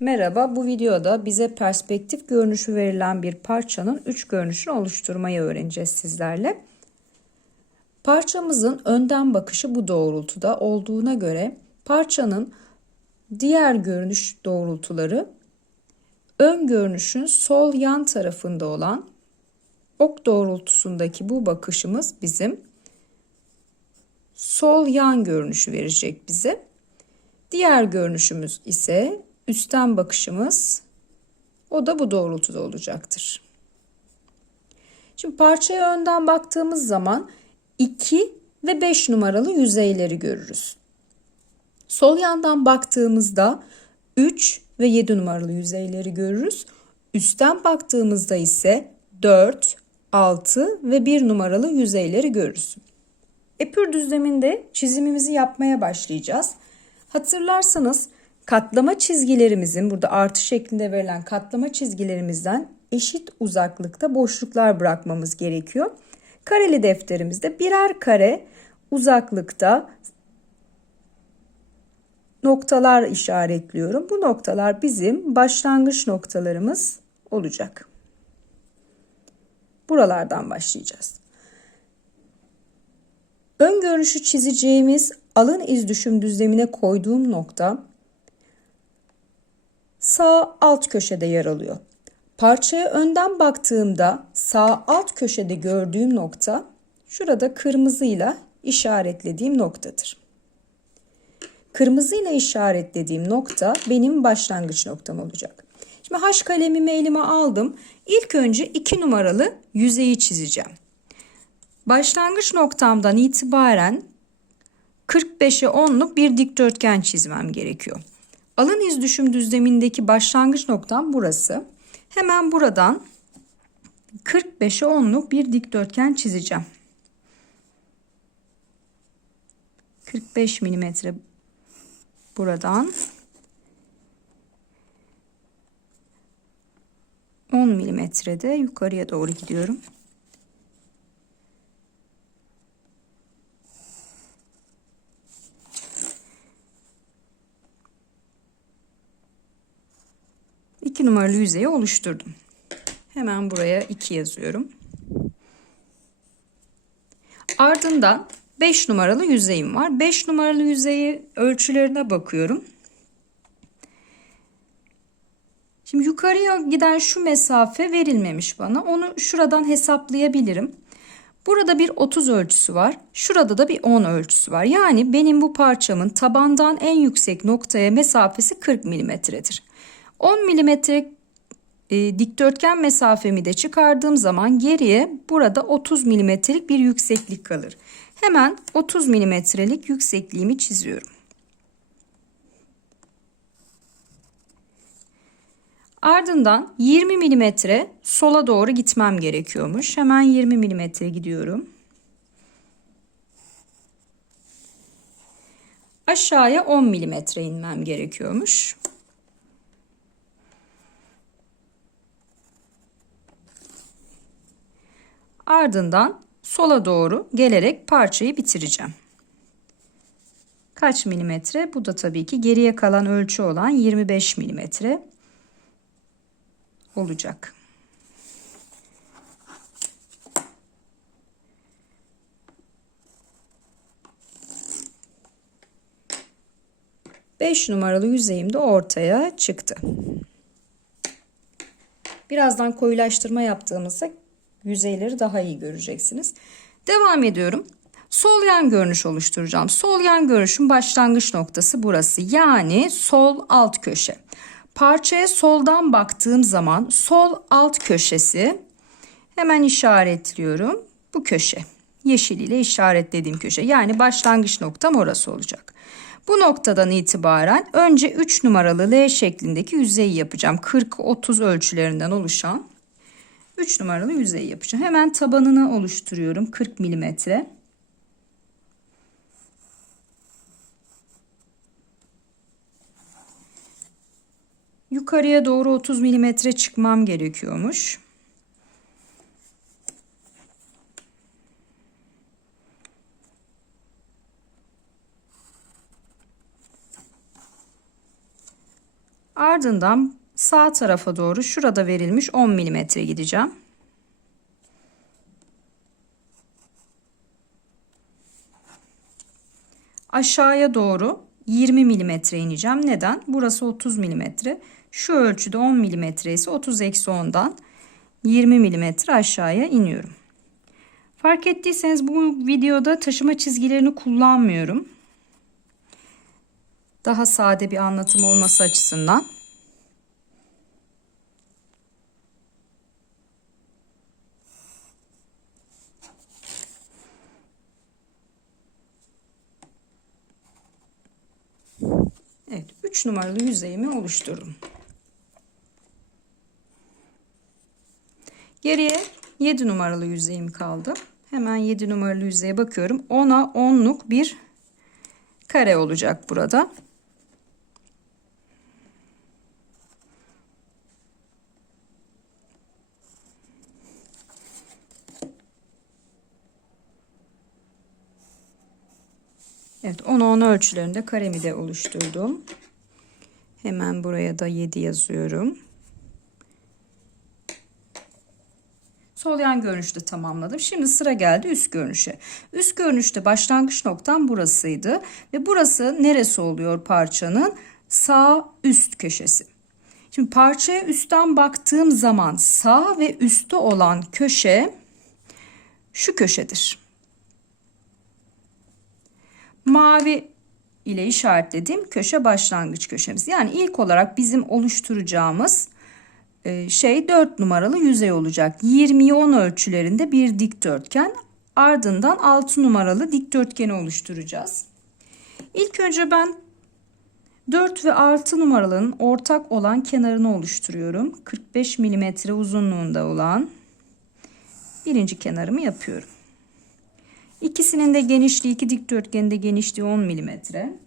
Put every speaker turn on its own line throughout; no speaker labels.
Merhaba, bu videoda bize perspektif görünüşü verilen bir parçanın üç görünüşünü oluşturmayı öğreneceğiz sizlerle. Parçamızın önden bakışı bu doğrultuda olduğuna göre parçanın diğer görünüş doğrultuları ön görünüşün sol yan tarafında olan ok doğrultusundaki bu bakışımız bizim sol yan görünüşü verecek bize. Diğer görünüşümüz ise üstten bakışımız o da bu doğrultuda olacaktır. Şimdi parçaya önden baktığımız zaman 2 ve 5 numaralı yüzeyleri görürüz. Sol yandan baktığımızda 3 ve 7 numaralı yüzeyleri görürüz. Üstten baktığımızda ise 4, 6 ve 1 numaralı yüzeyleri görürüz. Epür düzleminde çizimimizi yapmaya başlayacağız. Hatırlarsanız katlama çizgilerimizin burada artı şeklinde verilen katlama çizgilerimizden eşit uzaklıkta boşluklar bırakmamız gerekiyor. Kareli defterimizde birer kare uzaklıkta noktalar işaretliyorum. Bu noktalar bizim başlangıç noktalarımız olacak. Buralardan başlayacağız. Ön görünüşü çizeceğimiz alın iz düşüm düzlemine koyduğum nokta sağ alt köşede yer alıyor. Parçaya önden baktığımda sağ alt köşede gördüğüm nokta şurada kırmızıyla işaretlediğim noktadır. Kırmızıyla işaretlediğim nokta benim başlangıç noktam olacak. Şimdi H kalemimi elime aldım. İlk önce 2 numaralı yüzeyi çizeceğim. Başlangıç noktamdan itibaren 45'e 10'luk bir dikdörtgen çizmem gerekiyor. Alın iz düşüm düzlemindeki başlangıç noktam burası. Hemen buradan 45'e 10'luk bir dikdörtgen çizeceğim. 45 milimetre buradan 10 milimetrede yukarıya doğru gidiyorum. İki numaralı yüzeyi oluşturdum. Hemen buraya 2 yazıyorum. Ardından 5 numaralı yüzeyim var. 5 numaralı yüzeyi ölçülerine bakıyorum. Şimdi yukarıya giden şu mesafe verilmemiş bana. Onu şuradan hesaplayabilirim. Burada bir 30 ölçüsü var. Şurada da bir 10 ölçüsü var. Yani benim bu parçamın tabandan en yüksek noktaya mesafesi 40 milimetredir. 10 milimetre e, dikdörtgen mesafemi de çıkardığım zaman geriye burada 30 milimetrelik bir yükseklik kalır. Hemen 30 milimetrelik yüksekliğimi çiziyorum. Ardından 20 milimetre sola doğru gitmem gerekiyormuş. Hemen 20 milimetre gidiyorum. Aşağıya 10 milimetre inmem gerekiyormuş. Ardından sola doğru gelerek parçayı bitireceğim. Kaç milimetre? Bu da tabii ki geriye kalan ölçü olan 25 milimetre olacak. Beş numaralı yüzeyim de ortaya çıktı. Birazdan koyulaştırma yaptığımızda yüzeyleri daha iyi göreceksiniz. Devam ediyorum. Sol yan görünüş oluşturacağım. Sol yan görünüşün başlangıç noktası burası. Yani sol alt köşe. Parçaya soldan baktığım zaman sol alt köşesi hemen işaretliyorum. Bu köşe. Yeşil ile işaretlediğim köşe. Yani başlangıç noktam orası olacak. Bu noktadan itibaren önce 3 numaralı L şeklindeki yüzeyi yapacağım. 40-30 ölçülerinden oluşan 3 numaralı yüzeyi yapacağım. Hemen tabanını oluşturuyorum. 40 milimetre. Yukarıya doğru 30 milimetre çıkmam gerekiyormuş. Ardından sağ tarafa doğru şurada verilmiş 10 milimetre gideceğim. Aşağıya doğru 20 milimetre ineceğim. Neden? Burası 30 milimetre. Şu ölçüde 10 milimetre ise 30 eksi 10'dan 20 milimetre aşağıya iniyorum. Fark ettiyseniz bu videoda taşıma çizgilerini kullanmıyorum. Daha sade bir anlatım olması açısından. Evet 3 numaralı yüzeyimi oluşturdum. Geriye 7 numaralı yüzeyim kaldı. Hemen 7 numaralı yüzeye bakıyorum. 10'a 10'luk bir kare olacak burada. Evet 10 10 ölçülerinde karemi de oluşturdum. Hemen buraya da 7 yazıyorum. Sol yan görünüşte tamamladım. Şimdi sıra geldi üst görünüşe. Üst görünüşte başlangıç noktam burasıydı. Ve burası neresi oluyor parçanın? Sağ üst köşesi. Şimdi parçaya üstten baktığım zaman sağ ve üstte olan köşe şu köşedir. Mavi ile işaretlediğim köşe başlangıç köşemiz. Yani ilk olarak bizim oluşturacağımız e, şey 4 numaralı yüzey olacak. 20'ye 10 ölçülerinde bir dikdörtgen. Ardından 6 numaralı dikdörtgeni oluşturacağız. İlk önce ben 4 ve 6 numaraların ortak olan kenarını oluşturuyorum. 45 milimetre uzunluğunda olan birinci kenarımı yapıyorum. İkisinin de genişliği iki dikdörtgenin de genişliği 10 milimetre.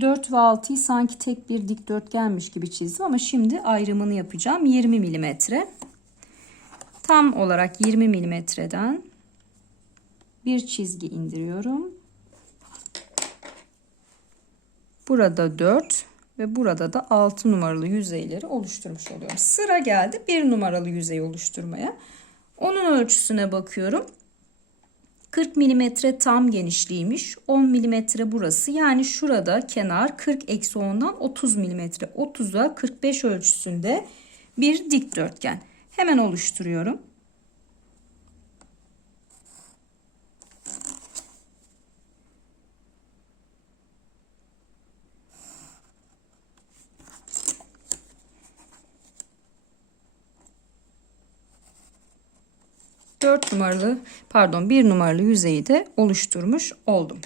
Dört ve altıyı sanki tek bir dikdörtgenmiş gibi çizdim ama şimdi ayrımını yapacağım. 20 milimetre. Tam olarak 20 milimetreden bir çizgi indiriyorum. Burada 4 ve burada da 6 numaralı yüzeyleri oluşturmuş oluyorum. Sıra geldi 1 numaralı yüzey oluşturmaya. Onun ölçüsüne bakıyorum. 40 milimetre tam genişliğiymiş. 10 milimetre burası. Yani şurada kenar 40 eksi 10'dan 30 milimetre. 30'a 45 ölçüsünde bir dikdörtgen. Hemen oluşturuyorum. Dört numaralı pardon bir numaralı yüzeyi de oluşturmuş oldum.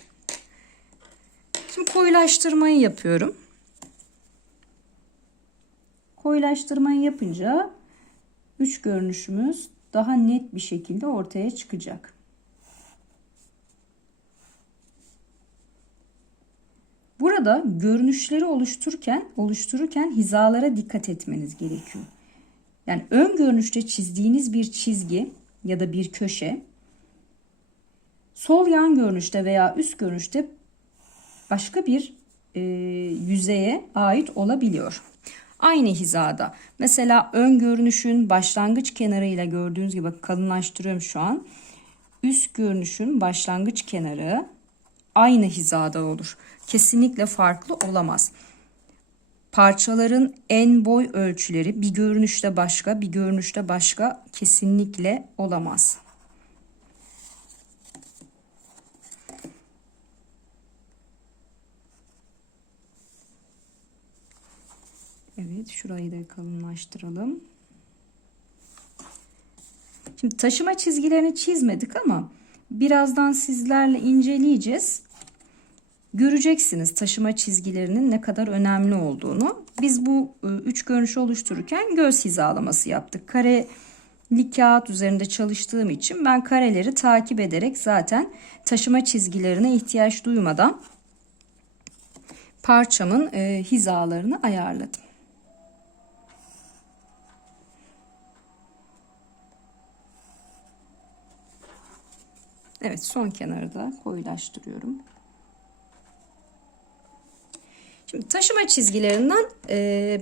Şimdi koyulaştırmayı yapıyorum. Koyulaştırmayı yapınca üç görünüşümüz daha net bir şekilde ortaya çıkacak. Burada görünüşleri oluştururken oluştururken hizalara dikkat etmeniz gerekiyor. Yani ön görünüşte çizdiğiniz bir çizgi ya da bir köşe sol yan görünüşte veya üst görünüşte başka bir e, yüzeye ait olabiliyor. Aynı hizada. Mesela ön görünüşün başlangıç kenarıyla gördüğünüz gibi kalınlaştırıyorum şu an. Üst görünüşün başlangıç kenarı aynı hizada olur. Kesinlikle farklı olamaz. Parçaların en boy ölçüleri bir görünüşte başka, bir görünüşte başka kesinlikle olamaz. Evet, şurayı da kalınlaştıralım. Şimdi taşıma çizgilerini çizmedik ama birazdan sizlerle inceleyeceğiz. Göreceksiniz taşıma çizgilerinin ne kadar önemli olduğunu. Biz bu e, üç görünüşü oluştururken göz hizalaması yaptık. Kareli kağıt üzerinde çalıştığım için ben kareleri takip ederek zaten taşıma çizgilerine ihtiyaç duymadan parçamın e, hizalarını ayarladım. Evet son kenarı da koyulaştırıyorum. Şimdi taşıma çizgilerinden e,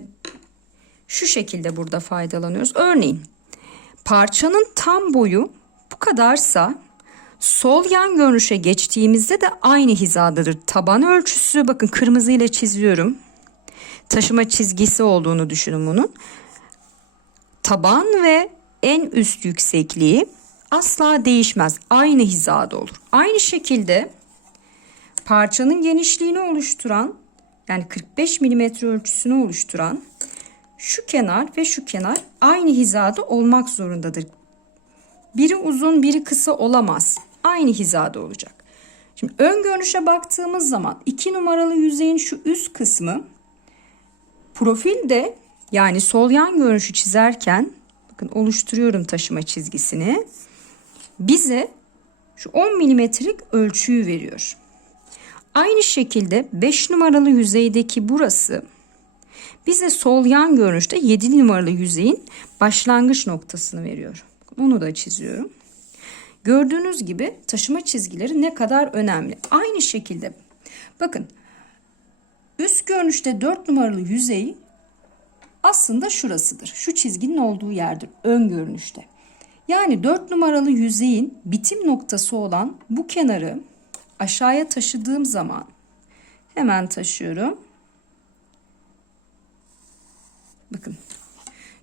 şu şekilde burada faydalanıyoruz. Örneğin parçanın tam boyu bu kadarsa sol yan görünüşe geçtiğimizde de aynı hizadadır. Taban ölçüsü bakın kırmızı ile çiziyorum. Taşıma çizgisi olduğunu düşünün bunun. Taban ve en üst yüksekliği asla değişmez. Aynı hizada olur. Aynı şekilde parçanın genişliğini oluşturan yani 45 milimetre ölçüsünü oluşturan şu kenar ve şu kenar aynı hizada olmak zorundadır. Biri uzun biri kısa olamaz. Aynı hizada olacak. Şimdi ön görünüşe baktığımız zaman 2 numaralı yüzeyin şu üst kısmı profilde yani sol yan görünüşü çizerken bakın oluşturuyorum taşıma çizgisini. Bize şu 10 milimetrelik ölçüyü veriyor. Aynı şekilde 5 numaralı yüzeydeki burası bize sol yan görünüşte 7 numaralı yüzeyin başlangıç noktasını veriyor. Onu da çiziyorum. Gördüğünüz gibi taşıma çizgileri ne kadar önemli. Aynı şekilde bakın üst görünüşte 4 numaralı yüzey aslında şurasıdır. Şu çizginin olduğu yerdir ön görünüşte. Yani 4 numaralı yüzeyin bitim noktası olan bu kenarı aşağıya taşıdığım zaman hemen taşıyorum. Bakın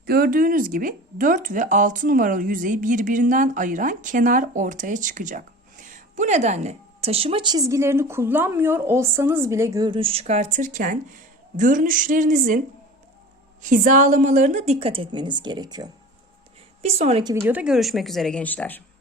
gördüğünüz gibi 4 ve 6 numaralı yüzeyi birbirinden ayıran kenar ortaya çıkacak. Bu nedenle taşıma çizgilerini kullanmıyor olsanız bile görünüş çıkartırken görünüşlerinizin hizalamalarına dikkat etmeniz gerekiyor. Bir sonraki videoda görüşmek üzere gençler.